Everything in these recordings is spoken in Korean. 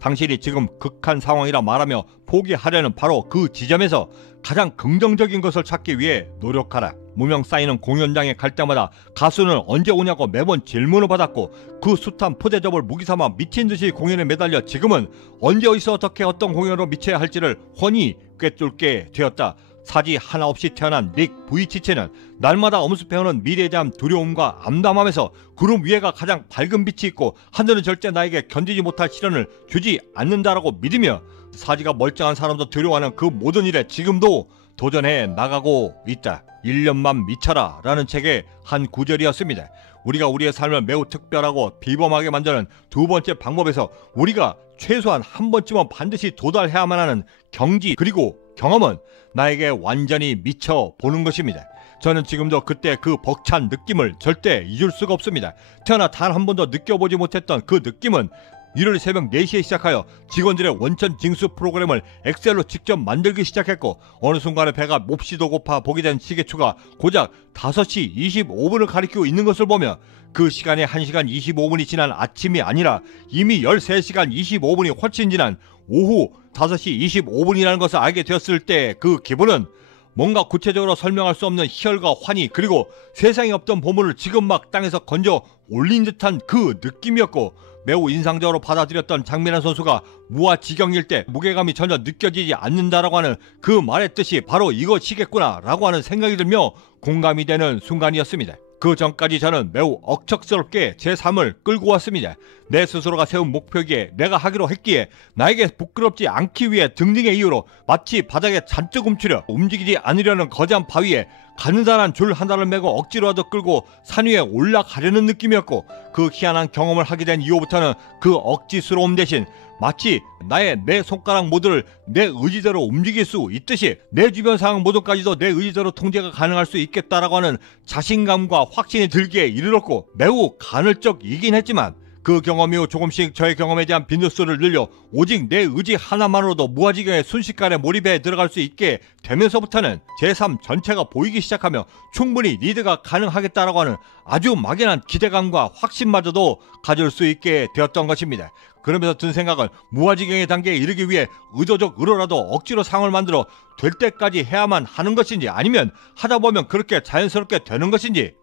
당신이 지금 극한 상황이라 말하며 포기하려는 바로 그 지점에서 가장 긍정적인 것을 찾기 위해 노력하라. 무명 쌓이는 공연장에 갈 때마다 가수는 언제 오냐고 매번 질문을 받았고 그 숱한 포대접을 무기삼아 미친듯이 공연에 매달려 지금은 언제 어디서 어떻게 어떤 공연으로 미쳐야 할지를 훤히 꿰뚫게 되었다. 사지 하나 없이 태어난 닉 부이치체는 날마다 엄습해오는 미래에 대한 두려움과 암담함에서 구름 위에가 가장 밝은 빛이 있고 하늘은 절대 나에게 견디지 못할 시련을 주지 않는다라고 믿으며 사지가 멀쩡한 사람도 두려워하는 그 모든 일에 지금도 도전해 나가고 있다. 1년만 미쳐라 라는 책의 한 구절이었습니다. 우리가 우리의 삶을 매우 특별하고 비범하게 만드는 두 번째 방법에서 우리가 최소한 한 번쯤은 반드시 도달해야만 하는 경지 그리고 경험은 나에게 완전히 미쳐 보는 것입니다. 저는 지금도 그때 그 벅찬 느낌을 절대 잊을 수가 없습니다. 태어나 단 한 번도 느껴보지 못했던 그 느낌은 일요일 새벽 4시에 시작하여 직원들의 원천 징수 프로그램을 엑셀로 직접 만들기 시작했고 어느 순간에 배가 몹시도 고파 보게 된 시계초가 고작 5시 25분을 가리키고 있는 것을 보며 그 시간에 1시간 25분이 지난 아침이 아니라 이미 13시간 25분이 훨씬 지난 오후 5시 25분이라는 것을 알게 되었을 때 그 기분은 뭔가 구체적으로 설명할 수 없는 희열과 환희 그리고 세상에 없던 보물을 지금 막 땅에서 건져 올린 듯한 그 느낌이었고 매우 인상적으로 받아들였던 장민환 선수가 무아지경일 때 무게감이 전혀 느껴지지 않는다라고 하는 그 말의 뜻이 바로 이것이겠구나 라고 하는 생각이 들며 공감이 되는 순간이었습니다. 그 전까지 저는 매우 억척스럽게 제 삶을 끌고 왔습니다. 내 스스로가 세운 목표기에 내가 하기로 했기에 나에게 부끄럽지 않기 위해 등등의 이유로 마치 바닥에 잔뜩 움츠려 움직이지 않으려는 거대한 바위에 가느다란 줄 하나를 메고 억지로라도 끌고 산 위에 올라가려는 느낌이었고 그 희한한 경험을 하게 된 이후부터는 그 억지스러움 대신 마치 내 손가락 모두를 내 의지대로 움직일 수 있듯이 내 주변 상황 모두까지도 내 의지대로 통제가 가능할 수 있겠다라고 하는 자신감과 확신이 들기에 이르렀고 매우 간헐적이긴 했지만 그 경험 이후 조금씩 저의 경험에 대한 빈도수를 늘려 오직 내 의지 하나만으로도 무아지경에 순식간에 몰입해 들어갈 수 있게 되면서부터는 제 삶 전체가 보이기 시작하며 충분히 리드가 가능하겠다라고 하는 아주 막연한 기대감과 확신마저도 가질 수 있게 되었던 것입니다. 그러면서 든 생각은 무아지경의 단계에 이르기 위해 의도적으로라도 억지로 상황을 만들어 될 때까지 해야만 하는 것인지 아니면 하다 보면 그렇게 자연스럽게 되는 것인지.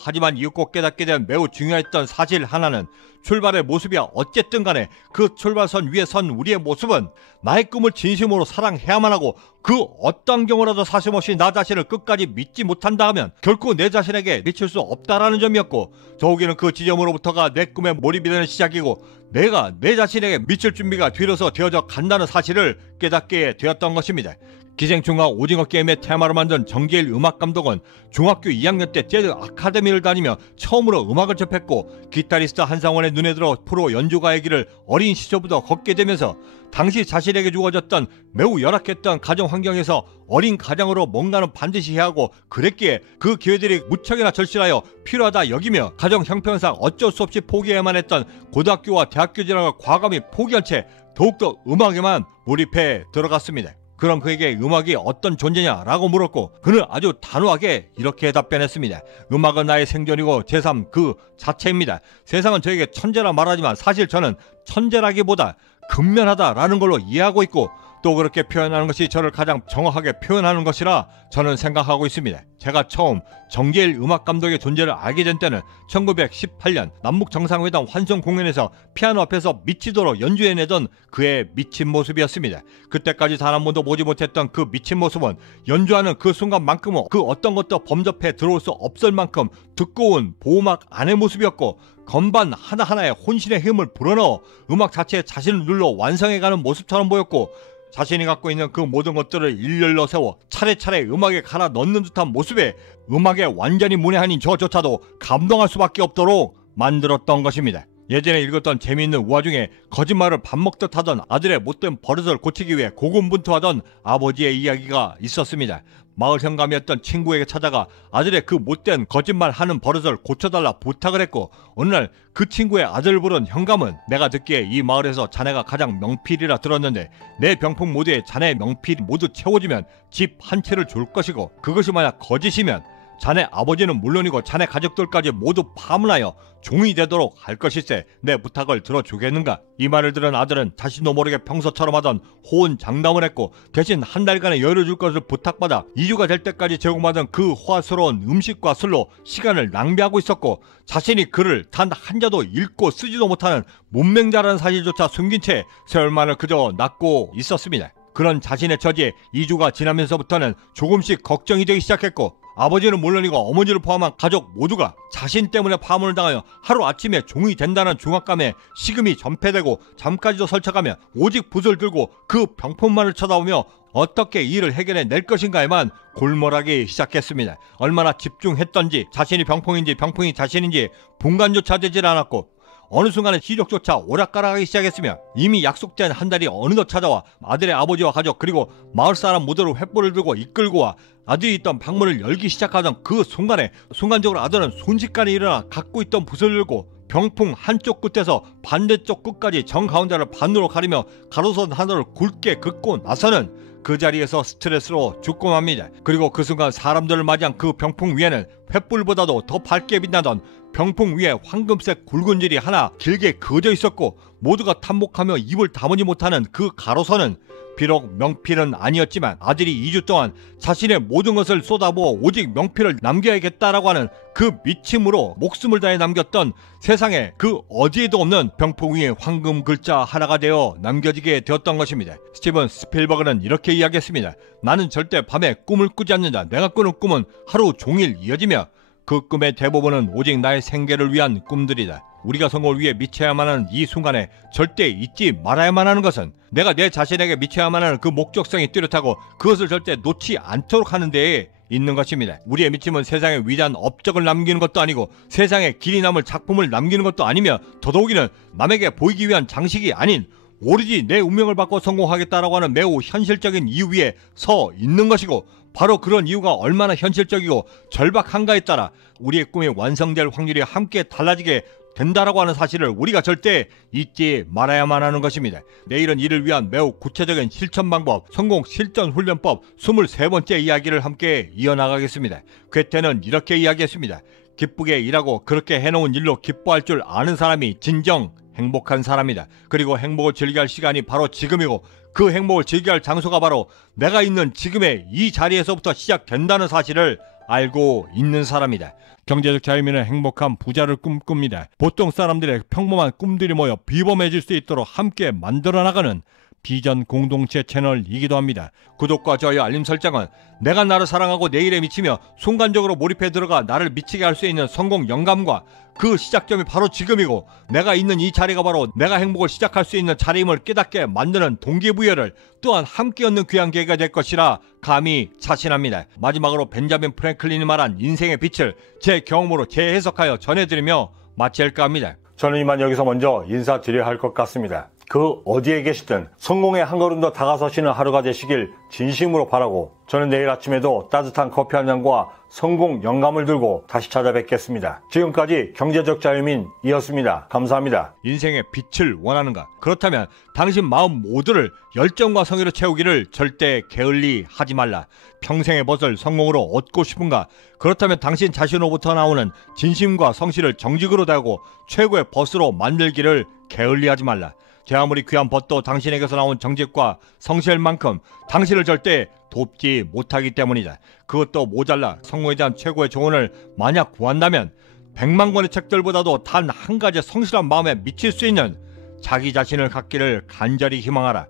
하지만 이후 꼭 깨닫게 된 매우 중요했던 사실 하나는 출발의 모습이야 어쨌든 간에 그 출발선 위에 선 우리의 모습은 나의 꿈을 진심으로 사랑해야만 하고 그 어떤 경우라도 사심없이 나 자신을 끝까지 믿지 못한다 하면 결코 내 자신에게 미칠 수 없다라는 점이었고 더욱이는 그 지점으로부터가 내 꿈에 몰입이 되는 시작이고 내가 내 자신에게 미칠 준비가 뒤로서 되어져 간다는 사실을 깨닫게 되었던 것입니다. 기생충과 오징어 게임의 테마로 만든 정기일 음악감독은 중학교 2학년 때 재즈 아카데미를 다니며 처음으로 음악을 접했고 기타리스트 한상원의 눈에 들어 프로 연주가의 길을 어린 시절부터 걷게 되면서 당시 자신에게 주어졌던 매우 열악했던 가정 환경에서 어린 가장으로 뭔가는 반드시 해야 하고 그랬기에 그 기회들이 무척이나 절실하여 필요하다 여기며 가정 형편상 어쩔 수 없이 포기해야만 했던 고등학교와 대학교 진학을 과감히 포기한 채 더욱더 음악에만 몰입해 들어갔습니다. 그럼 그에게 음악이 어떤 존재냐라고 물었고 그는 아주 단호하게 이렇게 답변했습니다. 음악은 나의 생존이고 제 삶 그 자체입니다. 세상은 저에게 천재라 말하지만 사실 저는 천재라기보다 근면하다라는 걸로 이해하고 있고 또 그렇게 표현하는 것이 저를 가장 정확하게 표현하는 것이라 저는 생각하고 있습니다. 제가 처음 정재일 음악감독의 존재를 알게 된 때는 1918년 남북정상회담 환송 공연에서 피아노 앞에서 미치도록 연주해내던 그의 미친 모습이었습니다. 그때까지 단 한 번도 보지 못했던 그 미친 모습은 연주하는 그 순간만큼은 그 어떤 것도 범접해 들어올 수 없을 만큼 두꺼운 보호막 안의 모습이었고 건반 하나하나에 혼신의 힘을 불어넣어 음악 자체에 자신을 눌러 완성해가는 모습처럼 보였고 자신이 갖고 있는 그 모든 것들을 일렬로 세워 차례차례 음악에 갈아 넣는 듯한 모습에 음악에 완전히 문외한인 저조차도 감동할 수밖에 없도록 만들었던 것입니다. 예전에 읽었던 재미있는 우화 중에 거짓말을 밥 먹듯 하던 아들의 못된 버릇을 고치기 위해 고군분투하던 아버지의 이야기가 있었습니다. 마을 현감이었던 친구에게 찾아가 아들의 그 못된 거짓말하는 버릇을 고쳐달라 부탁을 했고 어느 날 그 친구의 아들을 부른 현감은 내가 듣기에 이 마을에서 자네가 가장 명필이라 들었는데 내 병풍 모두에 자네의 명필 모두 채워주면 집 한 채를 줄 것이고 그것이 만약 거짓이면 자네 아버지는 물론이고 자네 가족들까지 모두 파문하여 종이 되도록 할 것일세. 내 부탁을 들어주겠는가? 이 말을 들은 아들은 자신도 모르게 평소처럼 하던 호언장담을 했고 대신 한 달간의 여유를 줄 것을 부탁받아 2주가 될 때까지 제공받은 그 호화스러운 음식과 술로 시간을 낭비하고 있었고 자신이 글을 단 한자도 읽고 쓰지도 못하는 문맹자라는 사실조차 숨긴 채 세월만을 그저 낳고 있었습니다. 그런 자신의 처지에 2주가 지나면서부터는 조금씩 걱정이 되기 시작했고 아버지는 물론이고 어머니를 포함한 가족 모두가 자신 때문에 파문을 당하여 하루아침에 종이 된다는 중압감에 식음이 전폐되고 잠까지도 설쳐가며 오직 붓을 들고 그 병풍만을 쳐다보며 어떻게 이 일을 해결해 낼 것인가에만 골몰하기 시작했습니다. 얼마나 집중했던지 자신이 병풍인지 병풍이 자신인지 분간조차 되질 않았고 어느 순간에 시력조차 오락가락하기 시작했으며 이미 약속된 한 달이 어느덧 찾아와 아들의 아버지와 가족 그리고 마을 사람 모두를 횃불을 들고 이끌고 와 아들이 있던 방문을 열기 시작하던 그 순간에 순간적으로 아들은 순식간에 일어나 갖고 있던 붓을 들고 병풍 한쪽 끝에서 반대쪽 끝까지 정가운데를 반으로 가리며 가로선 하나를 굵게 긋고 나서는 그 자리에서 스트레스로 죽고 맙니다. 그리고 그 순간 사람들을 맞이한 그 병풍 위에는 횃불보다도 더 밝게 빛나던 병풍 위에 황금색 굵은 줄이 하나 길게 그어져 있었고 모두가 탐복하며 입을 다무지 못하는 그 가로선은 비록 명필은 아니었지만 아들이 2주 동안 자신의 모든 것을 쏟아부어 오직 명필을 남겨야겠다라고 하는 그 미침으로 목숨을 다해 남겼던 세상에 그 어디에도 없는 병풍 위에 황금 글자 하나가 되어 남겨지게 되었던 것입니다. 스티븐 스필버그는 이렇게 이야기했습니다. 나는 절대 밤에 꿈을 꾸지 않는다. 내가 꾸는 꿈은 하루 종일 이어지며 그 꿈의 대부분은 오직 나의 생계를 위한 꿈들이다. 우리가 성공을 위해 미쳐야만 하는 이 순간에 절대 잊지 말아야만 하는 것은 내가 내 자신에게 미쳐야만 하는 그 목적성이 뚜렷하고 그것을 절대 놓지 않도록 하는 데에 있는 것입니다. 우리의 미침은 세상에 위대한 업적을 남기는 것도 아니고 세상에 길이 남을 작품을 남기는 것도 아니며 더더욱이는 남에게 보이기 위한 장식이 아닌 오로지 내 운명을 바꿔 성공하겠다라고 하는 매우 현실적인 이유 위에 서 있는 것이고 바로 그런 이유가 얼마나 현실적이고 절박한가에 따라 우리의 꿈이 완성될 확률이 함께 달라지게 된다라고 하는 사실을 우리가 절대 잊지 말아야만 하는 것입니다. 내일은 이를 위한 매우 구체적인 실천 방법, 성공 실전 훈련법 23번째 이야기를 함께 이어나가겠습니다. 괴테는 이렇게 이야기했습니다. 기쁘게 일하고 그렇게 해놓은 일로 기뻐할 줄 아는 사람이 진정 행복한 사람이다. 그리고 행복을 즐겨할 시간이 바로 지금이고 그 행복을 즐겨할 장소가 바로 내가 있는 지금의 이 자리에서부터 시작된다는 사실을 알고 있는 사람이다. 경제적 자유민은 행복한 부자를 꿈꿉니다. 보통 사람들의 평범한 꿈들이 모여 비범해질 수 있도록 함께 만들어 나가는 비전 공동체 채널이기도 합니다. 구독과 좋아요 알림 설정은 내가 나를 사랑하고 내 일에 미치며 순간적으로 몰입해 들어가 나를 미치게 할 수 있는 성공 영감과 그 시작점이 바로 지금이고 내가 있는 이 자리가 바로 내가 행복을 시작할 수 있는 자리임을 깨닫게 만드는 동기부여를 또한 함께 얻는 귀한 계기가 될 것이라 감히 자신합니다. 마지막으로 벤자민 프랭클린이 말한 인생의 빛을 제 경험으로 재해석하여 전해드리며 마칠까 합니다. 저는 이만 여기서 먼저 인사드려야 할 것 같습니다. 그 어디에 계시든 성공에 한 걸음 더 다가서시는 하루가 되시길 진심으로 바라고 저는 내일 아침에도 따뜻한 커피 한 잔과 성공 영감을 들고 다시 찾아뵙겠습니다. 지금까지 경제적 자유민이었습니다. 감사합니다. 인생의 빛을 원하는가? 그렇다면 당신 마음 모두를 열정과 성의로 채우기를 절대 게을리 하지 말라. 평생의 벗을 성공으로 얻고 싶은가? 그렇다면 당신 자신으로부터 나오는 진심과 성실을 정직으로 다하고 최고의 벗으로 만들기를 게을리하지 말라. 제 아무리 귀한 벗도 당신에게서 나온 정직과 성실만큼 당신을 절대 돕지 못하기 때문이다. 그것도 모자라 성공에 대한 최고의 조언을 만약 구한다면 100만 권의 책들보다도 단 한 가지 성실한 마음에 미칠 수 있는 자기 자신을 갖기를 간절히 희망하라.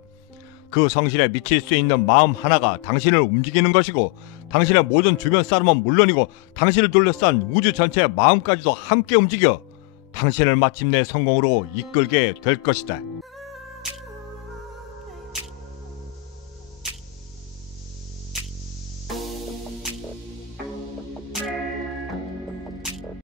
그 성실에 미칠 수 있는 마음 하나가 당신을 움직이는 것이고 당신의 모든 주변 사람은 물론이고 당신을 둘러싼 우주 전체의 마음까지도 함께 움직여 당신을 마침내 성공으로 이끌게 될 것이다.